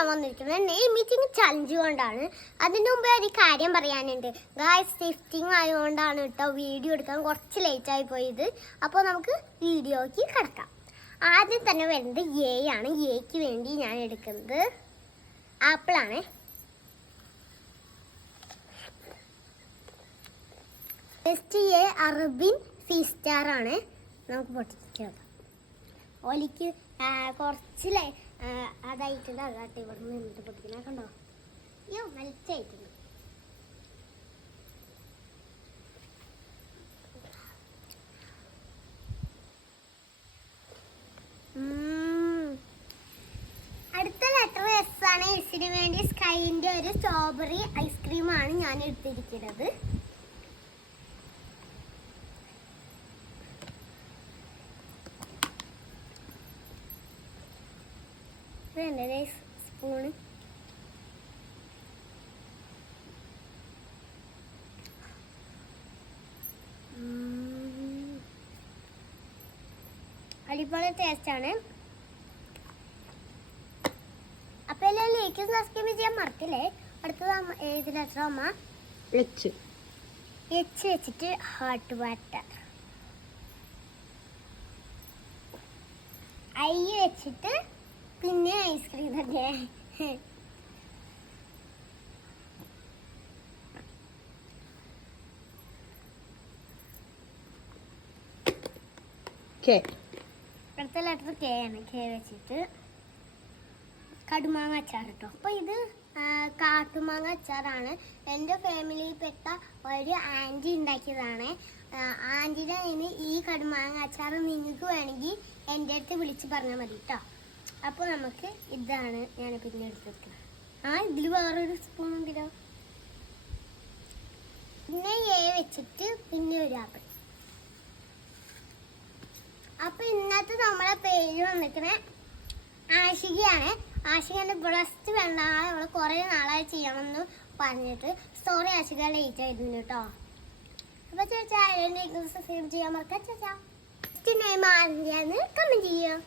ഞാൻ വന്നിരിക്കുന്നത് nail meeting challenge കൊണ്ടാണ്. അതിൻ്റെ മുമ്പേ ഒരു കാര്യം പറയാനുണ്ട്. ഗായ്സ് ടെസ്റ്റിംഗ് ആയതുകൊണ്ടാണ് കേട്ടോ വീഡിയോ എടുക്കാൻ കുറച്ച് ലേറ്റായി പോയത്. അപ്പോൾ നമുക്ക് വീഡിയോയ്ക്ക് കിടക്കാം. ആദ്യം തന്നെ വരുന്നത് എ ആണ്. എക്ക് വേണ്ടി ഞാൻ എടുക്കുന്നത് ആപ്പിളാണ്. നെക്സ്റ്റ് എ അറബിൻ ഫീസ്റ്റാർ ആണ്. നമുക്ക് പൊട്ടിക്കാം. ഒലിക്ക് കുറച്ച് അതായിട്ടുണ്ട്. അതാട്ടെ ഇവിടെ നിന്നിട്ട് പൊട്ടിക്കുന്ന കണ്ടോ. അയ്യോ വലിച്ചായിട്ടുണ്ട്. അടുത്ത ലെറ്റർ എസ് ആണ്. എസിന് വേണ്ടി സ്കൈൻ്റെ ഒരു സ്ട്രോബെറി ഐസ്ക്രീമാണ് ഞാൻ എടുത്തിരിക്കുന്നത്. സ്പൂണ് അടിപൊളി ടേസ്റ്റ് ആണ്. അപ്പൊ എല്ലാം ലൈക്ക് സബ്സ്ക്രൈബ് ചെയ്യാൻ മറക്കല്ലേ. അടുത്തത് ഏത് ലെറ്റർ അമ്മ? എച്ച് വെച്ചിട്ട് ഹാർട്ട് വാട്ടർ. ഐ വെച്ചിട്ട് പിന്നെ ഐസ്ക്രീം തന്നെ. അടുത്ത ലെറ്റർ കെ ആണ്. കെ വെച്ചിട്ട് കടുമാങ്ങ അച്ചാർ കേട്ടോ. അപ്പോൾ ഇത് കാട്ടുമാങ്ങ അച്ചാറാണ്. എൻ്റെ ഫാമിലിയിൽപ്പെട്ട ഒരു ആൻറ്റി ഉണ്ടാക്കിയതാണ്. ആൻറ്റിയുടെ കയ്യിൽ ഈ കടുമാങ്ങ അച്ചാർ നിങ്ങൾക്ക് വേണമെങ്കിൽ എൻ്റെ അടുത്ത് വിളിച്ച് പറഞ്ഞാൽ മതി കേട്ടോ. അപ്പോൾ നമുക്ക് ഇതാണ് ഞാൻ പിന്നെ എടുത്തിരിക്കുന്നത്. ഇതിൽ വേറൊരു സ്പൂൺ ഉണ്ടല്ലോ. പിന്നെ എ വെച്ചിട്ട് പിന്നെ ഒരു ആപ്പിൾ. അപ്പൊ ഇന്നത്തെ നമ്മളെ പേര് വന്നിരിക്കുന്നത് ആഷികയാണ്. ആഷികന്റെ ബ്രസ്റ്റ് വേണ്ട. അവള് കുറെ നാളായി ചെയ്യണമെന്ന് പറഞ്ഞിട്ട് സോറി ആഷിക ലേറ്റ് ആയിരുന്നു കേട്ടോ. അപ്പൊ ചേച്ചാ സബ്സ്ക്രൈബ് ചെയ്യാൻ മറക്കാം. ചേച്ചാ നെയിം ആരെന്ന് കമന്റ് ചെയ്യാം.